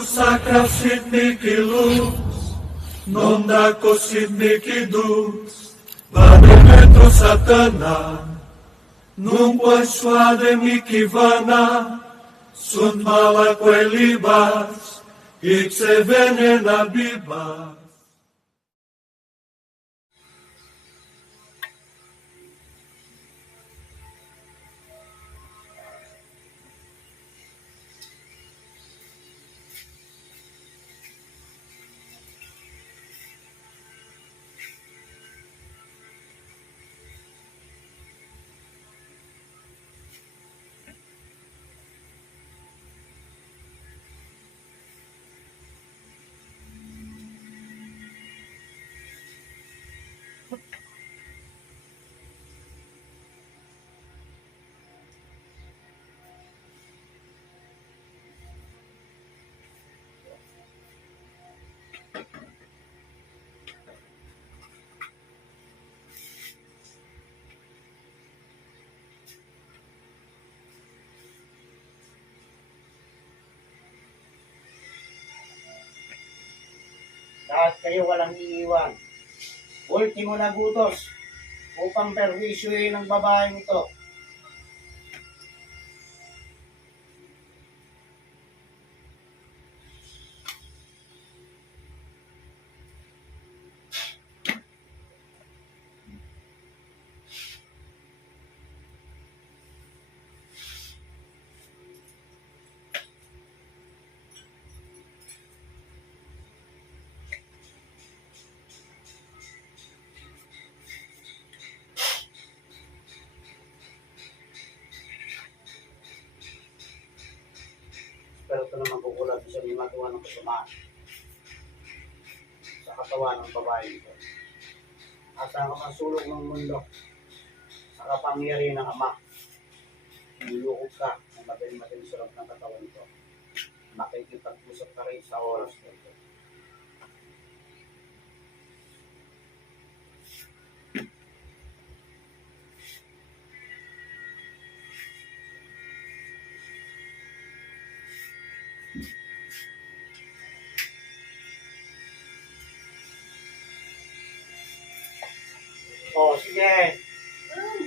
Sacra Sidniki luz, non da Sidniki dus, Vademetro Satana, nunque suademi kivana, sunt mala quelibas, ixe venena bibas. Lahat kayo walang iiwan. Ultimo na gutos upang perwisyohin ng babaeng ito. Pero ito naman kukulat siya may magawa ng kasamaan sa katawan ng babae ito. Asa ang sulog ng mundo sa kapangyarihan ng Ama. Nilukog ka ng madaling sarap ng katawan ito. Makikipag-usap ka rin sa oras ito. Oh, sige.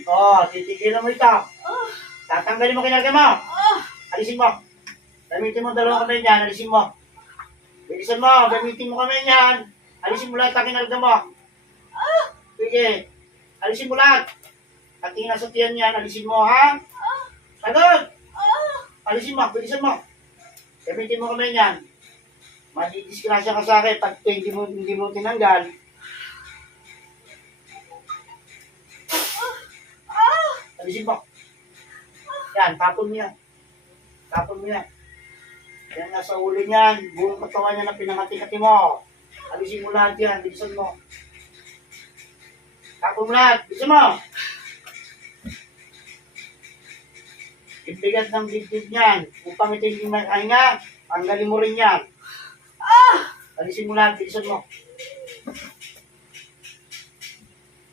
Oh, titigilan mo ito. Tatanggalin mo kinarga mo. Alisin mo. Gamitin mo dalawang kamay niyan. Alisin mo. Bilisan mo. Gamitin mo kamay niyan. Alisin mo lahat ang kinarga mo. Sige. Alisin mo lahat. At tingin sa tiyan niyan. Alisin mo, ha? Sagot. Alisin mo. Bilisan mo. Gamitin mo kamay niyan. Madidisgrasya ka sa akin pag hindi mo tinanggal. Alisin mo. Yan, tapon mo yan. Tapon mo yan. Yan nasa ulo niyan. Buong katawan niya na pinangati-kati mo. Alisin mo lahat yan. Bilisan mo. Tapon mo lahat. Bilisan mo. Ibigat ng dibdib niyan. Upang ito hindi makahinga, tanggalin mo rin yan. Alisin mo lahat. Bilisan mo.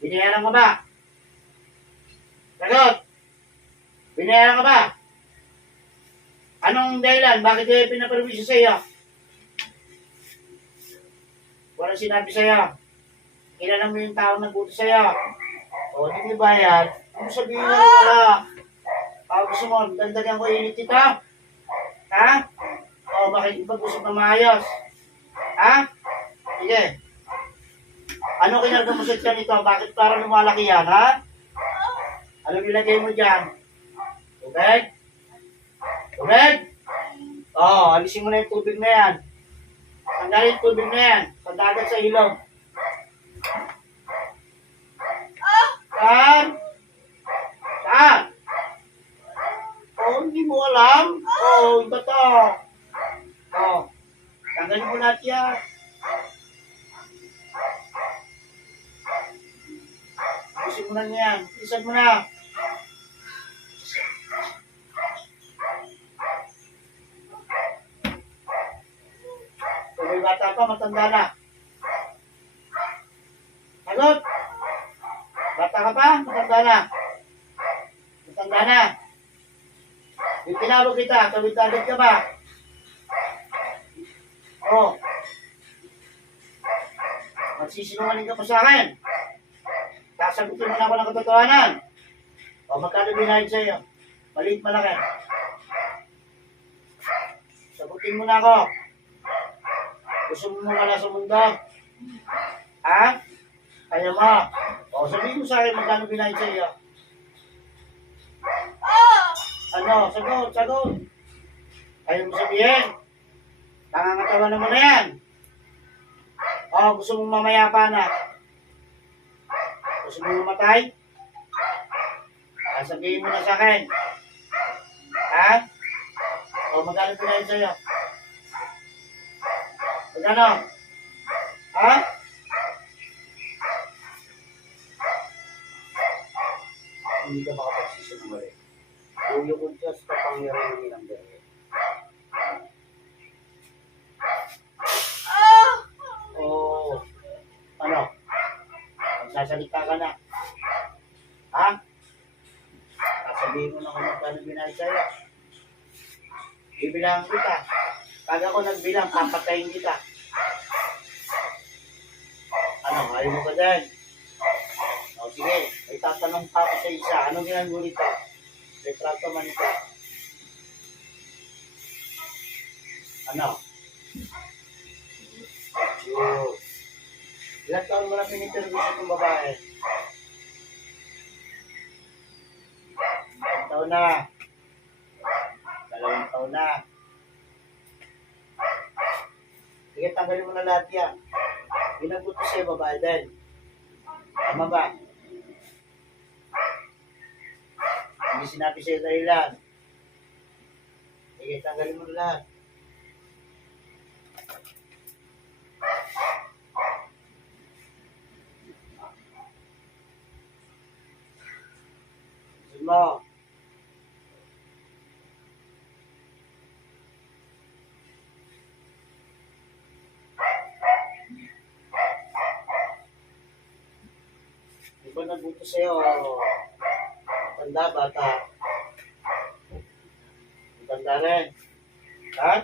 Binayaran mo ba? Sagot! Binayaran ka ba? Anong dahilan? Bakit kayo pinaperwisyo sa iyo? Walang sinabi sa iyo. Kilala mo yung tao na buto sa iyo. O, hindi mo bayad. Ano sabihin na wala? Gusto mo, dagdagan ko init ito? Ha? O, bakit ipag-usap na maayos? Ha? Sige. Ano kinarga mo sa tiyan ito? Bakit parang lumalaki yan, ha? Ano nilagay mo dyan? Tubig? Tubig? Oo, alisin mo na yung tubig na yan. Tanggalin yung tubig na yan. Sa dagat sa ilog. Saan? Saan? Hindi mo alam? Ito to. Tanggalin mo lahat yan. Alisin mo na yan. Alisin mo na. Kung bata pa, matanda na. Sagot! Bata ka pa, matanda na. Matanda na. Yung tinawag kita, tawid-tawid ka ba? Oh, magsisinungaling ka pa sa akin. Sasagutin mo na ako ng katotohanan. O, magkano binayad sa'yo? Maliit malaki. Sagutin mo na ako. Gusto mo wala sa mundo? Ha? Kaya mo? O, sabihin mo sa akin magkano binayad sa'yo. Ano? Sagot, sagot. Ayaw mo sabihin. Nangangatawa naman na yan. O, gusto mong mamayapa na. Gusto mong mamatay? Sabihin mo na sa akin. Ha? O, magkano pinayad sa'yo? Magkano? Ha? Hindi ka makapagsisinungaling. Uyukod ka sa kapangyarihan ng dahil. O, ano? Magsasalita ka na. Ha? Sabihin mo na kung magkano binayad sa'yo. Bibilangan kita. Pag ako nagbilang, papatayin kita. Ano, ayaw mo ka dyan? O sige, may tatanong pa ako sa isa. Anong ginagawa nito? Retrato man ito. Ano? Sure. Ilang taon mo na pininterview sa itong babae? Ilang taon na? 2 taon na. Sige, tanggalin mo na lahat yan. Binabuto sa'yo, babae din. Tama ba? Hindi sinabi sa'yo dahilan. Sige, tanggalin mo na lahat. Sige mo. Di ba nagbuto sa'yo? Tanda, bata. Tanda rin. Ha?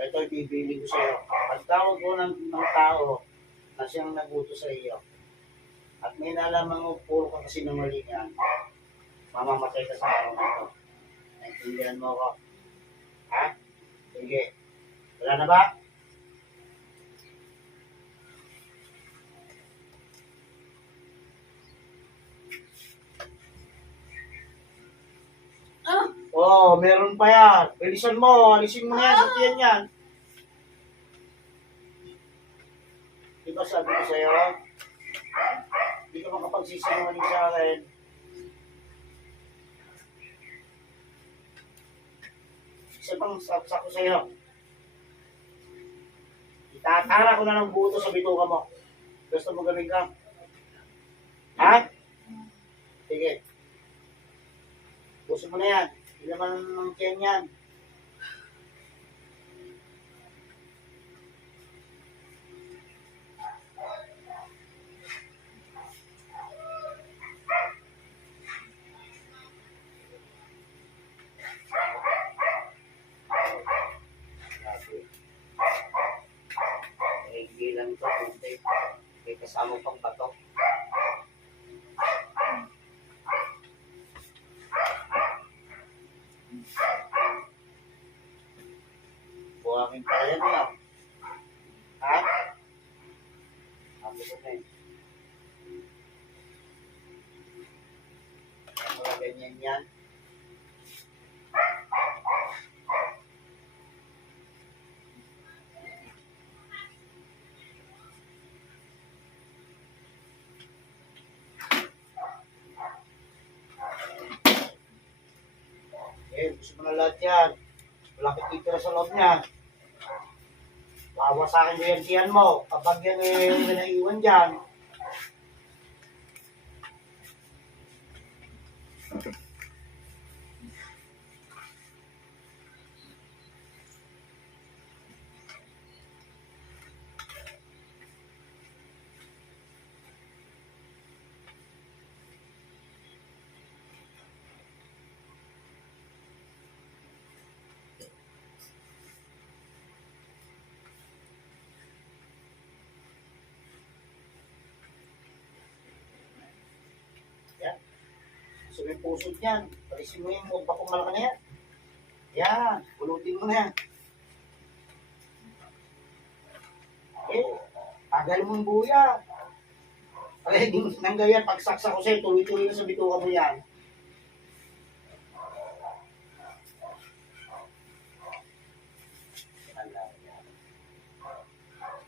Ito ibibili ko sa'yo. Pagtawag ko ng tao na siyang nagbuto sa iyo at may nalaman mo puro ka kasi nungalingan, mamamatay ka sa araw na ito. Naintindihan mo ako? Ha? Sige. Wala na ba? Oh, meron pa yan. Bilisan mo. Alisin mo na yan. Satiyan yan. Diba sabi ko sa'yo? Hindi ka makapagsisinungaling sa akin. Isa pang saksak ko sa'yo. Itatara ko na ng buto sa bituka mo. Gusto mo gawin ka? Ha? Sige. Puso mo na yan. Hindi naman ng tiyan yan. Bilang ito, kunti. May kasama pang bato. Buhangin pa yan yan. Ha? Sabi ko na eh. Mga ganyan yan. Gusto mo na lahat yan. Malaki titira sa loob niya. Bawa sa akin yung tiyan mo. Kapag yan naiwan dyan. Yan. So yung pusod yan. Palisin mo yung bakong malaki na yan. Yan. Pulutin mo na yan. Okay. Tagal mo yung buya. Kaya hindi mo tinanggal yan. Pagsaksak ko sa'yo, tuloy-tuloy na sa bituka mo yan.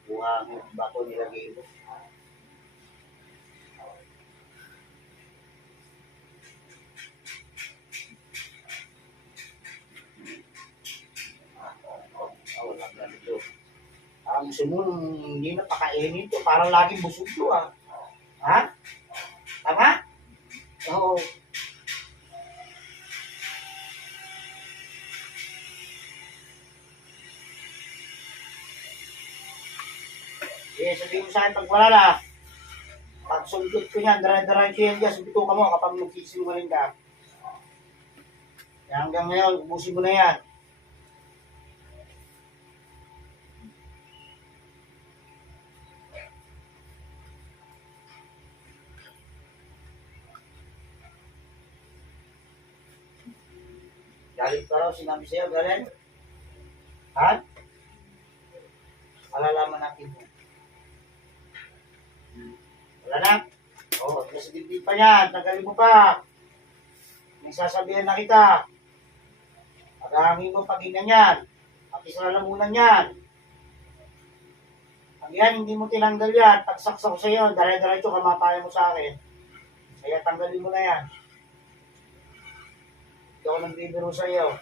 Buha mo bako nilagay mo. Wala na dito. Gusto mo hindi na pakainin ito. Parang laging busog ito Ha? Tama? Oo. Sabihin mo sa akin pag wala na. Pag sundot ko yan, dara-dara ko yan dyan, subito ka mo kapag magsisinungaling ka. Kaya hanggang ngayon, ubusin mo na yan. Galit ka raw, sinabi sa'yo, galing? Ha? Malalaman natin mo. Wala na? Oo, nasa dibdib pa yan. Tagalin mo pa. May sasabihan na kita. Pag-ahangin mo pag-ina yan. At isalalamunan yan. Pag yan, hindi mo tinanggal yan. Pagsaksak ko sa iyo, dare-diretso kamatayan mo sa akin. Kaya tanggalin mo na yan. Hindi ako nagbibiro sa iyo.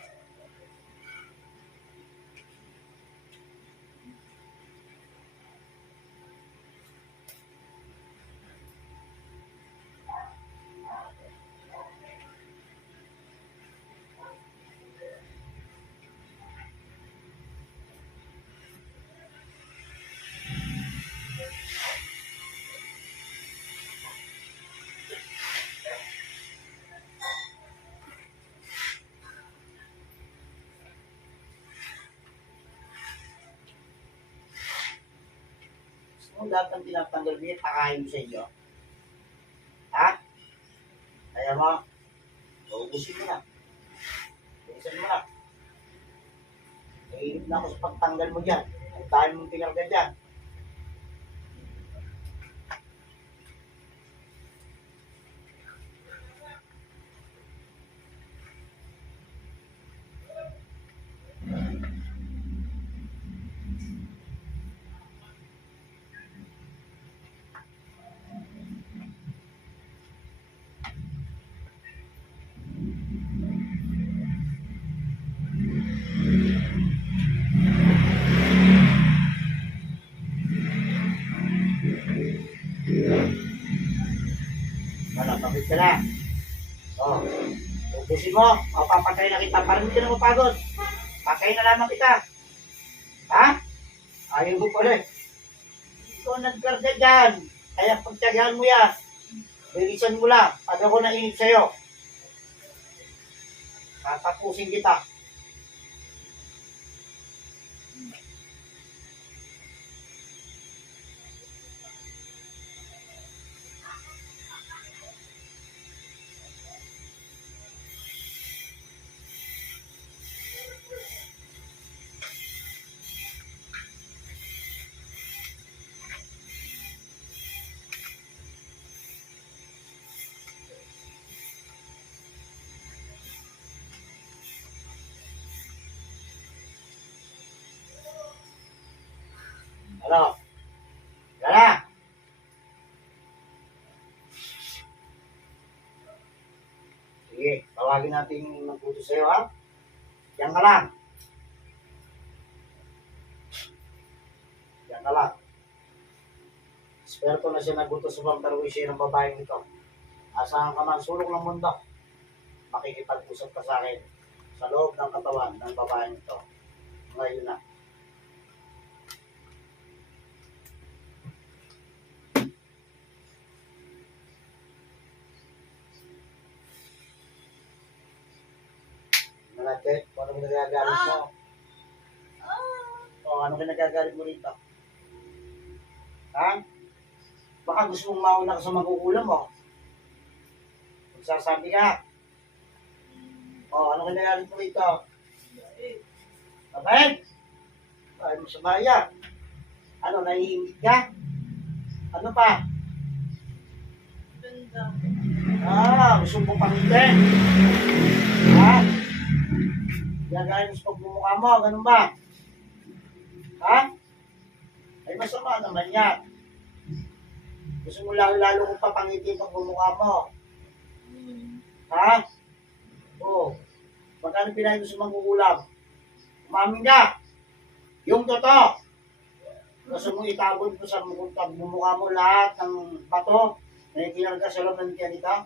Kung lahat ng tinatanggal niya, pakain mo sa inyo. Ha? Kaya mo, uubusin mo na. Bilisan mo na. Nahihirap na ako sa pagtanggal mo dyan. Ang dahil mong tinanggal dyan. Ano, tapos ka na. O, ubusin mo. Mapapatay na kita. Parang hindi ka na mapagod. Patay na lamang kita. Ha? Ayaw mo pala eh. Ikaw nagkarga dyan. Kaya pagtyagaan mo yan. Bilisan mo lang. Pag ako nainip sa'yo. Tatapusin kita. Ano? Wala. Sige, tawagin natin yung nagputo sa'yo, ha? Diyan ka lang. Diyan ka lang. Esperto na siya nagbuto sa pangtarwisyo ng babaeng ito. Asahan ka man, sulok ng mundo. makikipag-usap ka sa akin sa loob ng katawan ng babaeng ito. Ngayon na. Malate, kung ano ginagagalit mo? O, ano ginagagalit mo rito? Ha? Baka gusto mong mauna ka sa magugulang mo. Magsasabi ka. O, ano ginagagalit mo rito? Mabait? Ay mo sa baya. Ano, nahihingit ka? Ano pa? Gusto mo pangitin? Ha? Gagawin mo sa pagmumukha mo, ganun ba? Ha? Ay masama naman yan. Gusto mo lalo kong papangitin pag bumukha mo. Ha? Oo. Magkano pinahin mo sa manggugulam? Umamin ka. Yung totoo. Gusto mo itabon mo sa bumukha mo lahat ng bato na itinarga sa loob ng tiyan nito?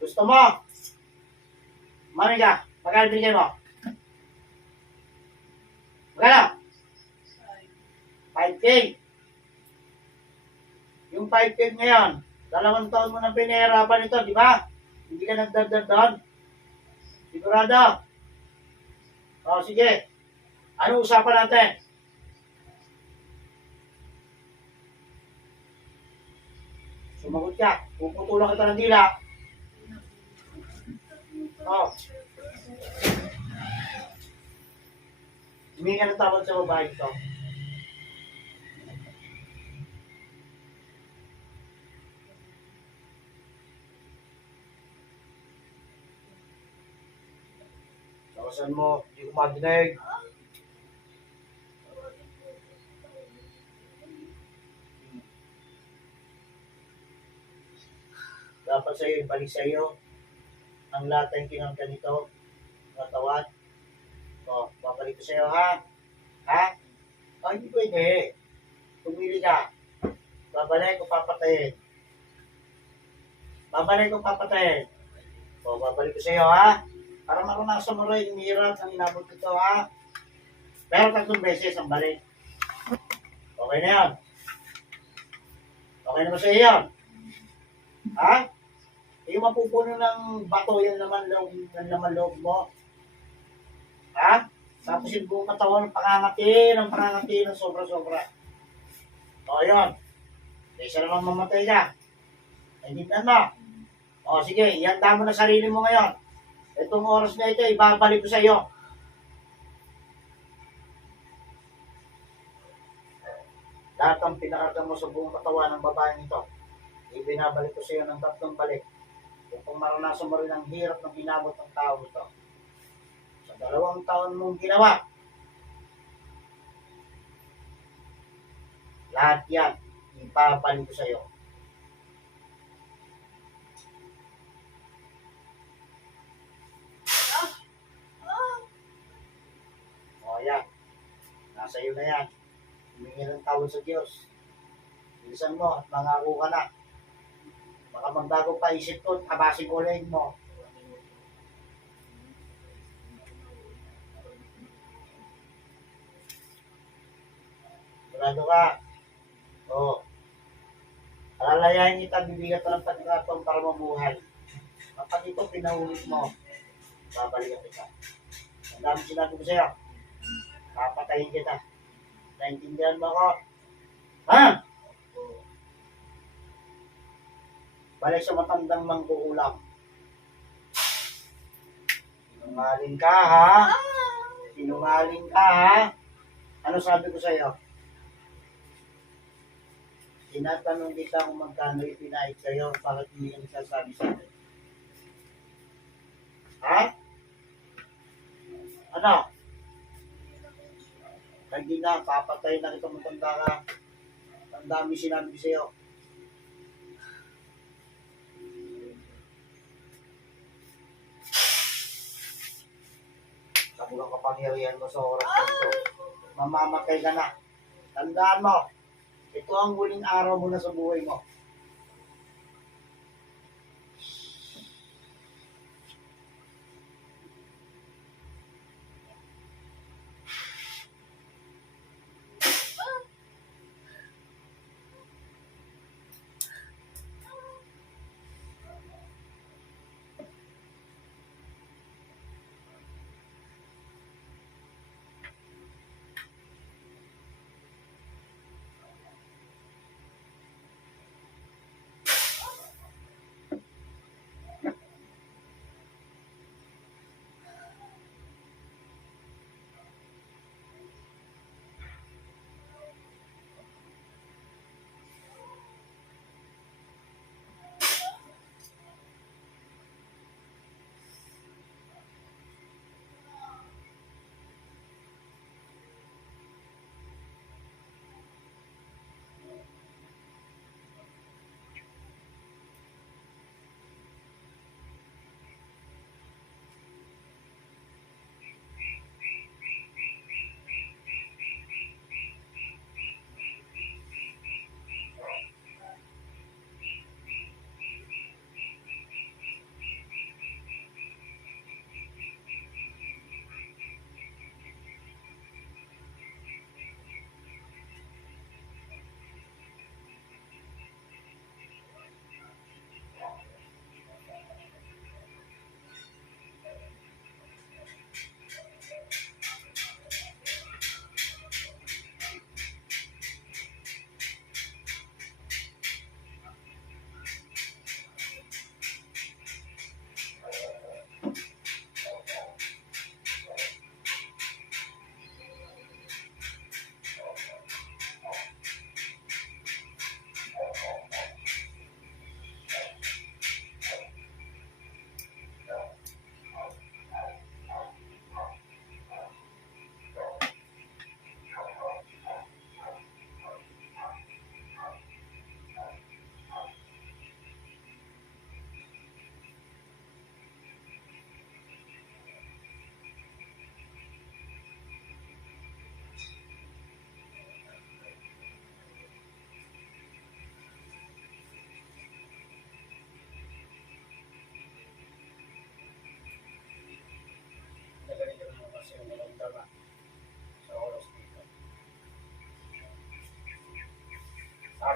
Gusto mo? Umamin ka. Magkano binigay mo? Magkano? 5K. Yung 5K ngayon, 2 taon mo nang pinahirapan ito, di ba? Hindi ka nagdagdag doon? Sigurado? O, sige. Ano usapan natin? Sumagot ka. Puputulan kita ng dila. O. Humingi ka ng tawad sa babae ito. Tawasan mo, hindi ko madinig. Dapat sa'yo, ibalik sa'yo ang lahat ng kinangkan nito, katawan. O, babalik ko sa'yo, ha? Ha? O, hindi pwede. Pumili ka. Babalik ko papatayin. Babalik ko papatayin. O, babalik ko sa'yo, ha? Para marunasa mo rin yung hirap ng inabot ito, ha? Pero 3 beses ang balik. Okay na yan. Okay na ba sa'yo yan? Ha? Yung mapupuno ng bato, yan naman loob mo. Ha? Tapos yung buong katawan ng pangangati ng sobra-sobra. O, yun. Isa naman mamatay ka. Naintindihan mo? O, sige, ihanda mo na sarili mo ngayon. Itong oras na ito, ibabalik ko sa iyo. Lahat ang pinakarga mo sa buong katawan ng babaeng ito, ibinabalik ko sa iyo ng 3 balik. Kung maranasan mo rin ang hirap ng inabot ng tao ito. Sa 2 taon mong ginawa, lahat yan, ibabalik ko sa iyo. O yan, nasa iyo na yan. Humingi ng tawad sa Diyos. Bilisan mo at mangako ka na. Baka magbago pa isip ko, tabasin ko ulit mo. Sigurado ka. Oo. Alalayain kita, bibigyan ka ng pagkakataon para mabuhay. Kapag ito pinahulit mo, babalikan kita. Ang dami sinabi ko sa'yo. Papatayin kita. Naintindihan mo ako? Ha? Balik sa matandang mangkukulam. Sinungaling ka, ha? Sinungaling ka, ha? Ano sabi ko sa'yo? Tinatanong kita kung magkano ipinahit sa'yo, bakit hindi ka nagsasabi sa akin? Ha? Ano? Hindi na, papatay na kita matanda ka. Ang dami sinabi sa'yo. Kamulang kapangyarihan mo sa oras na ito. Mamamatay ka na. Tandaan mo, ito ang huling araw mo na sa buhay mo.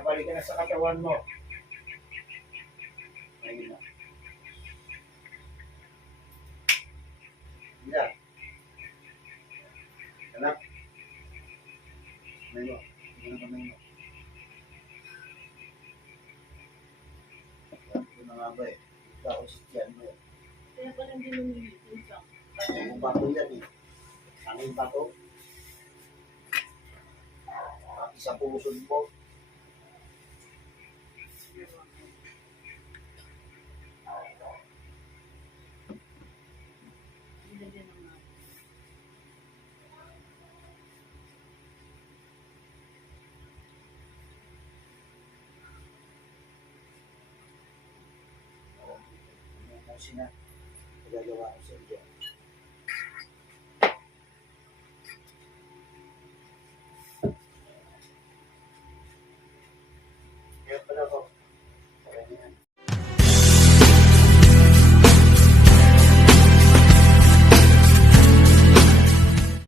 Babalik ka na sa katawan mo. Ayun na. Hindi. Anak. Ano yun? Ano naman yun? Ito na nga ba eh. Ikaw si Tian mo eh. Kaya pala hindi lumilitin siya. Ang bato yan eh. Ang bato. Pati sa pusod mo. Nilagyan ng mga. Kasi na. Nagagawa ko sa iyo.